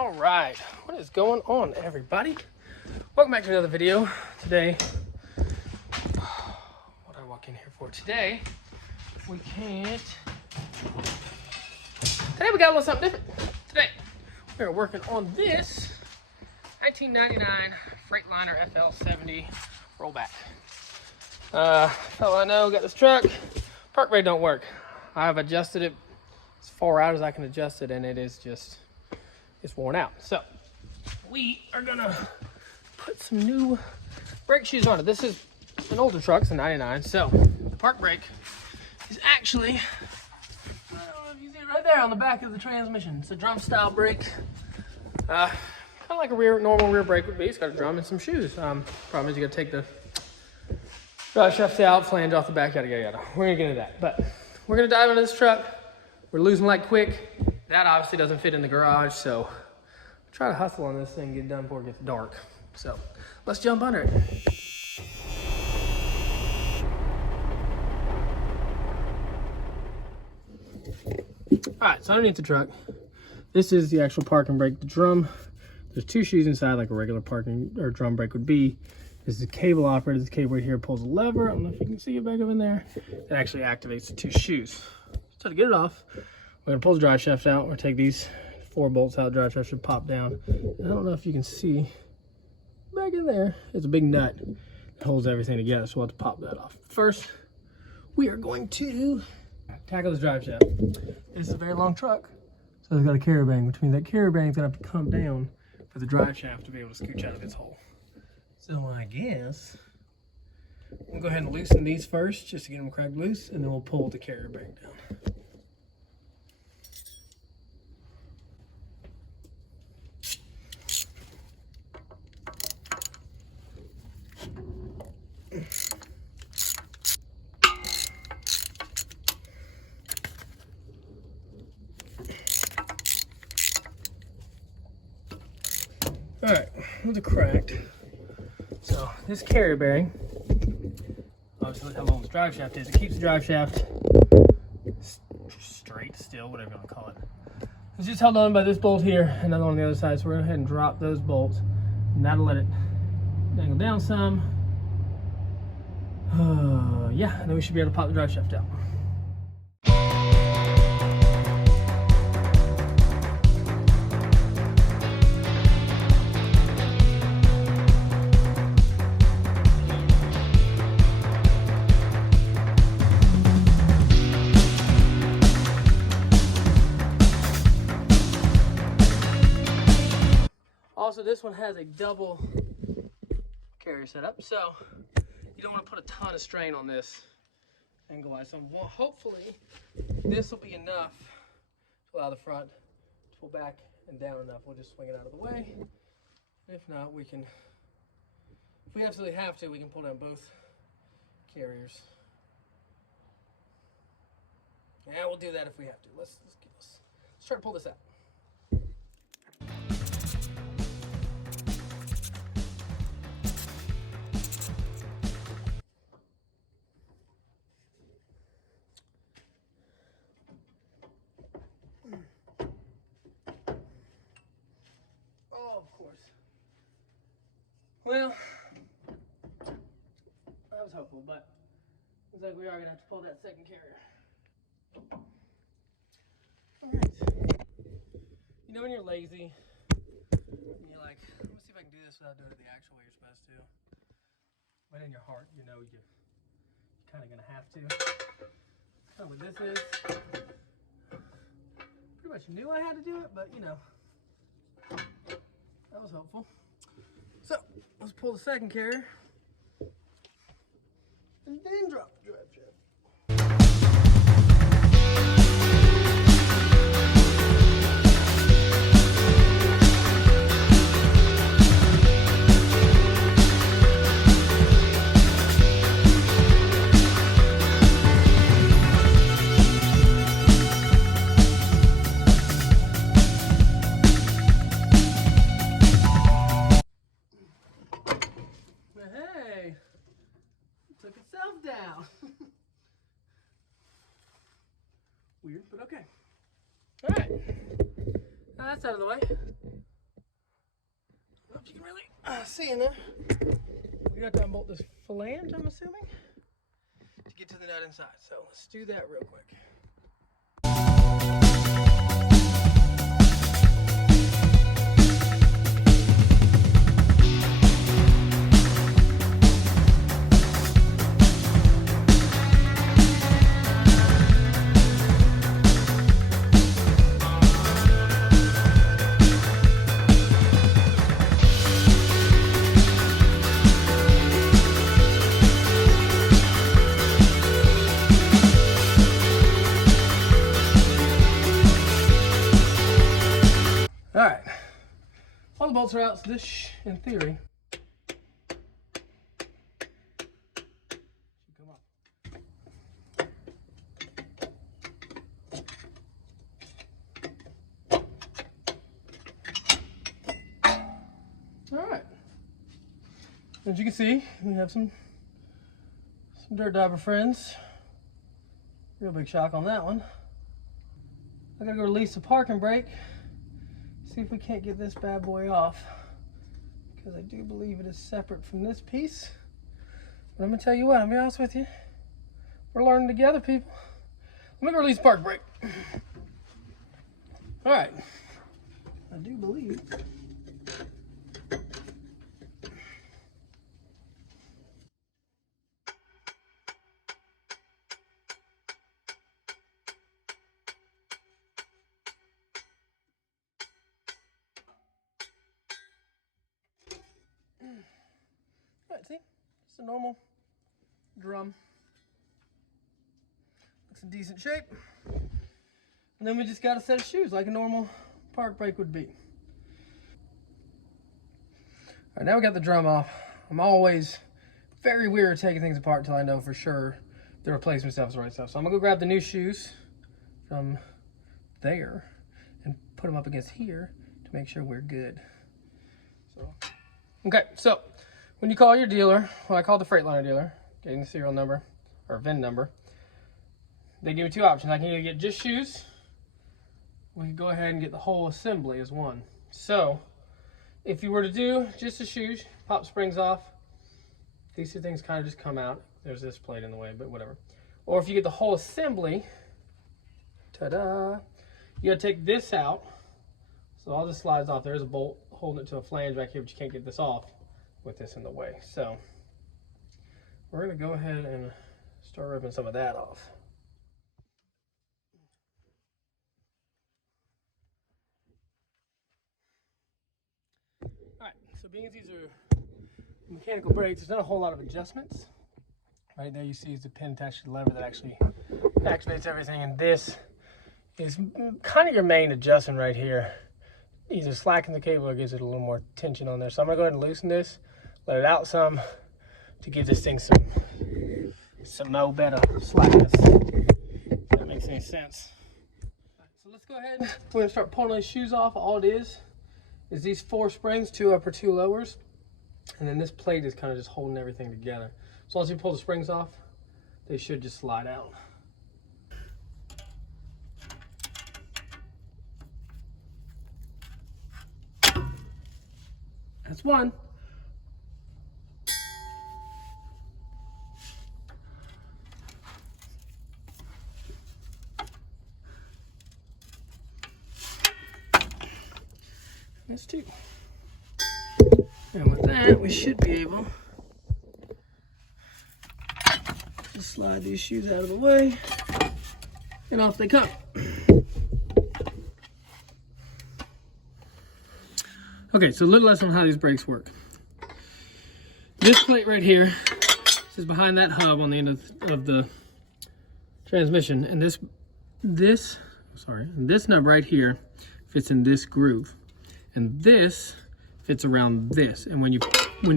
All right, what is going on, everybody? Welcome back to another video. Today, what did I walk in here for? Today, we got a little something different. Today, we're working on this 1999 Freightliner FL70 rollback. Fellow I know got this truck. Park brake don't work. I've adjusted it as far out as I can adjust it, and it is just, it's worn out. So we are gonna put some new brake shoes on it. This is an older truck, it's a 99. So the park brake is actually, I don't know if you see it right there on the back of the transmission. It's a drum style brake. Kind of like a normal rear brake would be. It's got a drum and some shoes. Problem is you gotta take the drive shaft out, flange off the back, yada, yada, yada. We're gonna get into that. But we're gonna dive into this truck. We're losing light quick. That obviously doesn't fit in the garage, so try to hustle on this thing and get it done before it gets dark. So let's jump under it. All right, so underneath the truck, this is the actual parking brake, the drum. There's two shoes inside like a regular parking or drum brake would be. This is a cable operated. This cable right here pulls a lever. I don't know if you can see it back up in there. It actually activates the two shoes. So to get it off, we're gonna pull the drive shaft out. We're gonna take these 4 bolts out. The drive shaft should pop down. I don't know if you can see back in there. It's a big nut that holds everything together. So we'll have to pop that off. First, we are going to tackle this drive shaft. This is a very long truck, so it's got a carrier bearing, which means that carrier bearing is gonna have to come down for the drive shaft to be able to scooch out of its hole. So I guess we'll go ahead and loosen these first, just to get them cracked loose, and then we'll pull the carrier bearing down. All right, those are cracked. So this carrier bearing, obviously look how long this drive shaft is. It keeps the drive shaft straight, still, whatever you want to call it. It's just held on by this bolt here, another one on the other side. So we're gonna go ahead and drop those bolts, and that'll let it dangle down some. Yeah, and then we should be able to pop the drive shaft out. Also, this one has a double carrier setup, so you don't want to put a ton of strain on this angle line. So hopefully this will be enough to allow the front to pull back and down enough. We'll just swing it out of the way. If not, we can, if we absolutely have to, we can pull down both carriers. Yeah, we'll do that if we have to. Let's try to pull this out. Well, I was hopeful, but looks like we are gonna have to pull that second carrier. All right. You know when you're lazy, and you're like, let me see if I can do this without doing it the actual way you're supposed to. But in your heart, you know you're kind of gonna have to. That's what this is. Pretty much knew I had to do it, but you know, that was hopeful. So let's pull the second carrier and then drop the drive shaft. Hey, it took itself down. Weird, but okay. All right, now that's out of the way. You can really see in there. We got to unbolt this flange, I'm assuming, to get to the nut inside. So let's do that real quick. All right, all the bolts are out, so this, in theory, should come off. All right, as you can see, we have some dirt diver friends. Real big shock on that one. I gotta go release the parking brake. See if we can't get this bad boy off, because I do believe it is separate from this piece. But I'm gonna tell you what, I'll be honest with you, we're learning together, people. Let me go release the park brake. All right, I do believe. Alright, see? It's a normal drum. Looks in decent shape. And then we just got a set of shoes like a normal park brake would be. Alright, now we got the drum off. I'm always very weird taking things apart until I know for sure the replacement stuff is the right stuff. So I'm gonna go grab the new shoes from there and put them up against here to make sure we're good. Okay, so when you call your dealer, well, I called the Freightliner dealer, getting the serial number or VIN number. They give me two options. I can either get just shoes, we can go ahead and get the whole assembly as one. So if you were to do just the shoes, pop springs off, these two things kind of just come out. There's this plate in the way, but whatever. Or if you get the whole assembly, ta-da, you gotta take this out. So all this slides off. There's a bolt holding it to a flange back here, but you can't get this off with this in the way. So we're gonna go ahead and start ripping some of that off. All right, so being as these are mechanical brakes, there's not a whole lot of adjustments. Right there you see is the pin attached to the lever that actually activates everything, and this is kind of your main adjustment right here. Either slacken the cable or gives it a little more tension on there. So I'm gonna go ahead and loosen this, let it out some to give this thing some no better slackness. If that makes any sense. Right, so let's go ahead. We're gonna start pulling these shoes off. All it is these 4 springs, 2 upper, 2 lowers, and then this plate is kind of just holding everything together. So once you pull the springs off, they should just slide out. That's one. That's 2. And with that, we should be able to slide these shoes out of the way, and off they come. Okay, so a little less on how these brakes work. This plate right here is behind that hub on the end of the transmission, and this nub right here fits in this groove, and this fits around this. And when you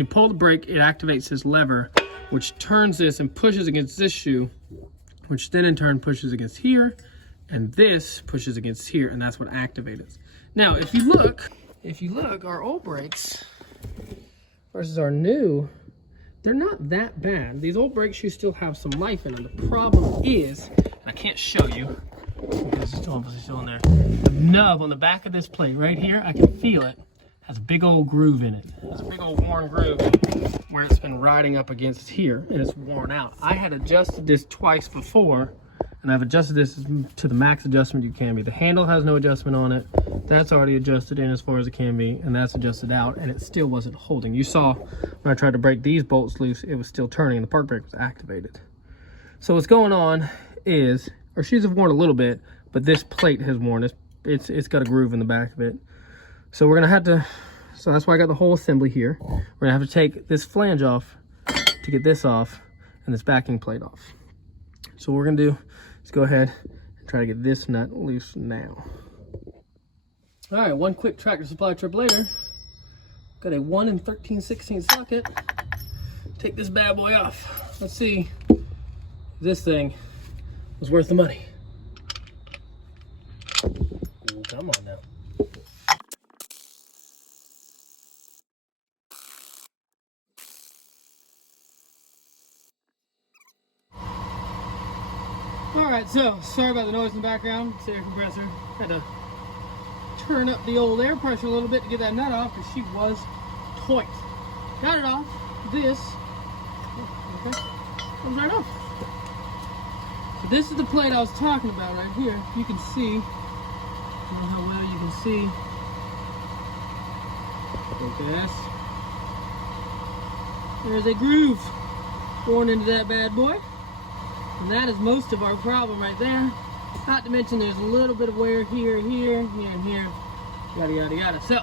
pull the brake, it activates this lever, which turns this and pushes against this shoe, which then in turn pushes against here, and this pushes against here, and that's what activates it. Now, if you look, our old brakes versus our new, they're not that bad. These old brake shoes still have some life in them. The problem is, I can't show you because it's still in there. The nub on the back of this plate right here, I can feel it. has a big old groove in it. It's a big old worn groove where it's been riding up against here and it's worn out. I had adjusted this twice before, and I've adjusted this to the max adjustment you can be. The handle has no adjustment on it. That's already adjusted in as far as it can be, and that's adjusted out, and it still wasn't holding. You saw when I tried to break these bolts loose, it was still turning and the park brake was activated. So what's going on is, our shoes have worn a little bit, but this plate has worn. It's got a groove in the back of it. So we're gonna have to, so that's why I got the whole assembly here. We're gonna have to take this flange off to get this off and this backing plate off. So what we're gonna do is go ahead and try to get this nut loose now. All right, one quick Tractor Supply trip later. Got a 1 13/16 socket. Take this bad boy off. Let's see if this thing was worth the money. Ooh, come on now. Alright, so sorry about the noise in the background. It's the air compressor. Had to turn up the old air pressure a little bit to get that nut off because she was tight. Got it off. This okay, comes right off. So this is the plate I was talking about right here. You can see, I don't know how well you can see. Focus. There's a groove worn into that bad boy. And that is most of our problem right there. Not to mention there's a little bit of wear here, and here, yada, yada, yada. So,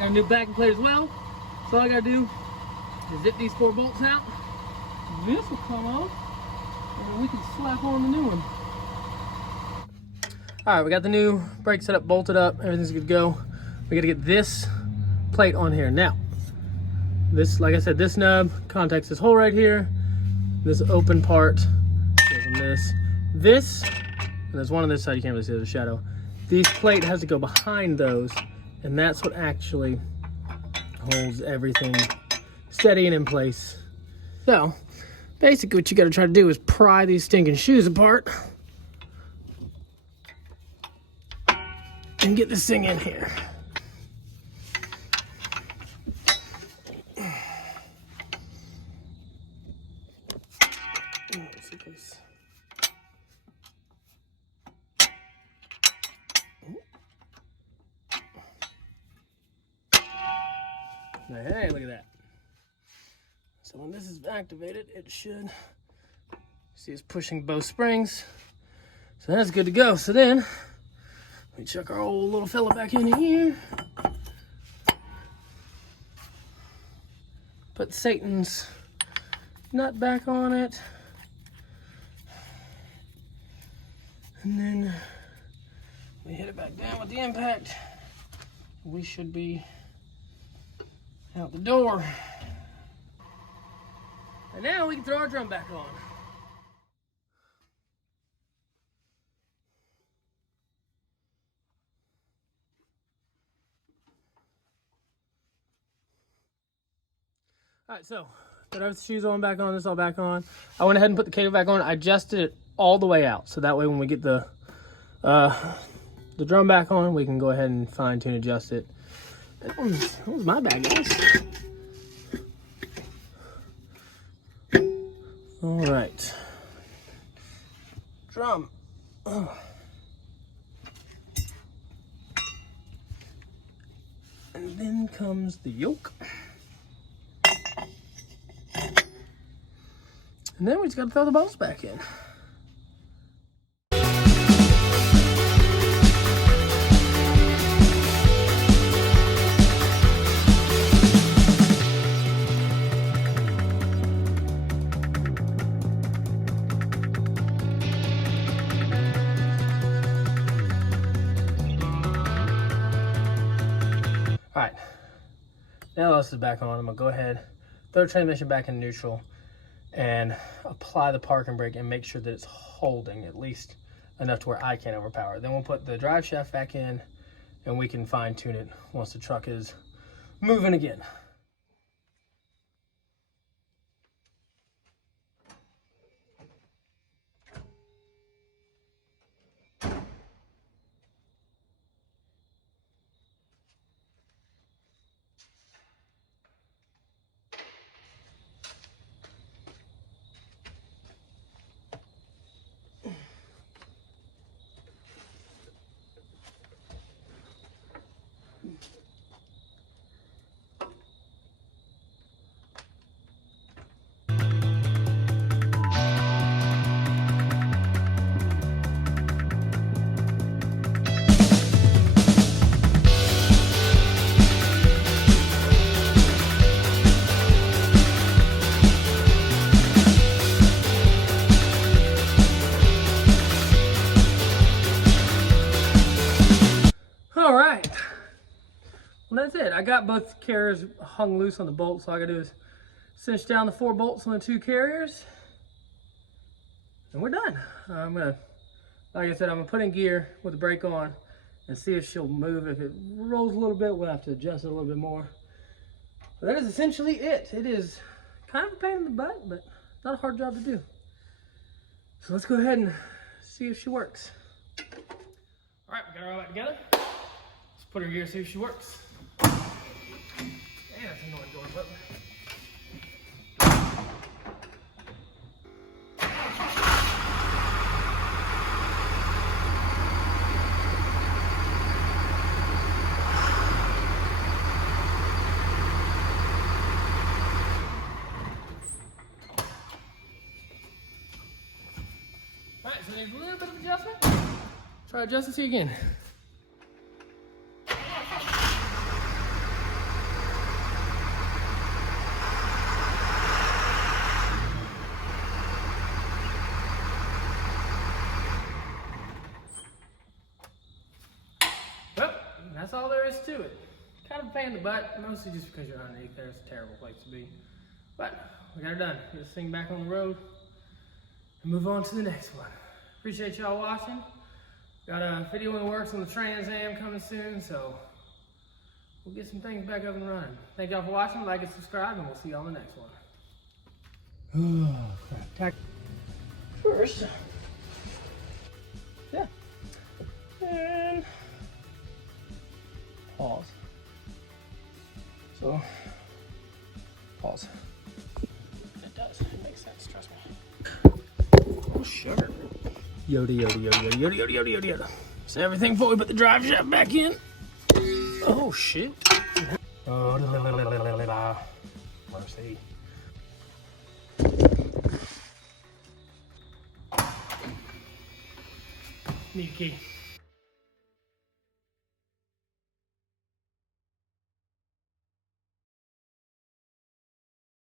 got a new backing plate as well. So all I gotta do is zip these 4 bolts out. This will come off, and we can slap on the new one. All right, we got the new brake set up, bolted up, everything's good to go. We gotta get this plate on here. Now, this, like I said, this nub contacts this hole right here. This open part goes in this, and there's one on this side, you can't really see, there's a shadow. This plate has to go behind those, and that's what actually holds everything steady and in place. So, basically what you gotta try to do is pry these stinking shoes apart and get this thing in here. Hey, look at that. So when this is activated, it should, see it's pushing both springs. So that's good to go. So then, we chuck our old little fella back in here. Put Satan's nut back on it. And then we hit it back down with the impact. We should be out the door. And now we can throw our drum back on. All right, so got our shoes on back on, this all back on. I went ahead and put the cable back on. I adjusted it all the way out, so that way when we get the drum back on, we can go ahead and fine tune adjust it. That was my bad, guys. All right, drum. Oh. And then comes the yoke. And then we just gotta throw the bolts back in. All right, now this is back on. I'm gonna go ahead, throw the transmission back in neutral, and apply the parking brake and make sure that it's holding at least enough to where I can't overpower it. Then we'll put the drive shaft back in, and we can fine tune it once the truck is moving again. Well, that's it. I got both carriers hung loose on the bolts. So all I gotta do is cinch down the 4 bolts on the 2 carriers. And we're done. Like I said, I'm gonna put in gear with the brake on and see if she'll move. If it rolls a little bit, we'll have to adjust it a little bit more. But that is essentially it. It is kind of a pain in the butt, but not a hard job to do. So let's go ahead and see if she works. All right, we got her all back together. Let's put her in gear and see if she works. Damn, that's an annoying door button. Alright, so there's a little bit of adjustment. Try adjusting, see again. Well, that's all there is to it. Kind of a pain in the butt, mostly just because you're underneath there. It's a terrible place to be. But we got her done. Get this thing back on the road and move on to the next one. Appreciate y'all watching. Got a video in the works on the Trans Am coming soon, so we'll get some things back up and running. Thank y'all for watching. Like and subscribe, and we'll see y'all on the next one. Oh, crap. First, yeah, and pause. So, pause. It does. It makes sense. Trust me. Oh, sugar. Yoda, yoda, yoda, yoda, yoda, yoda, yoda, yoda, yoda. It's everything before we put the drive shaft back in. Oh, shit. Oh, mercy. Need a key.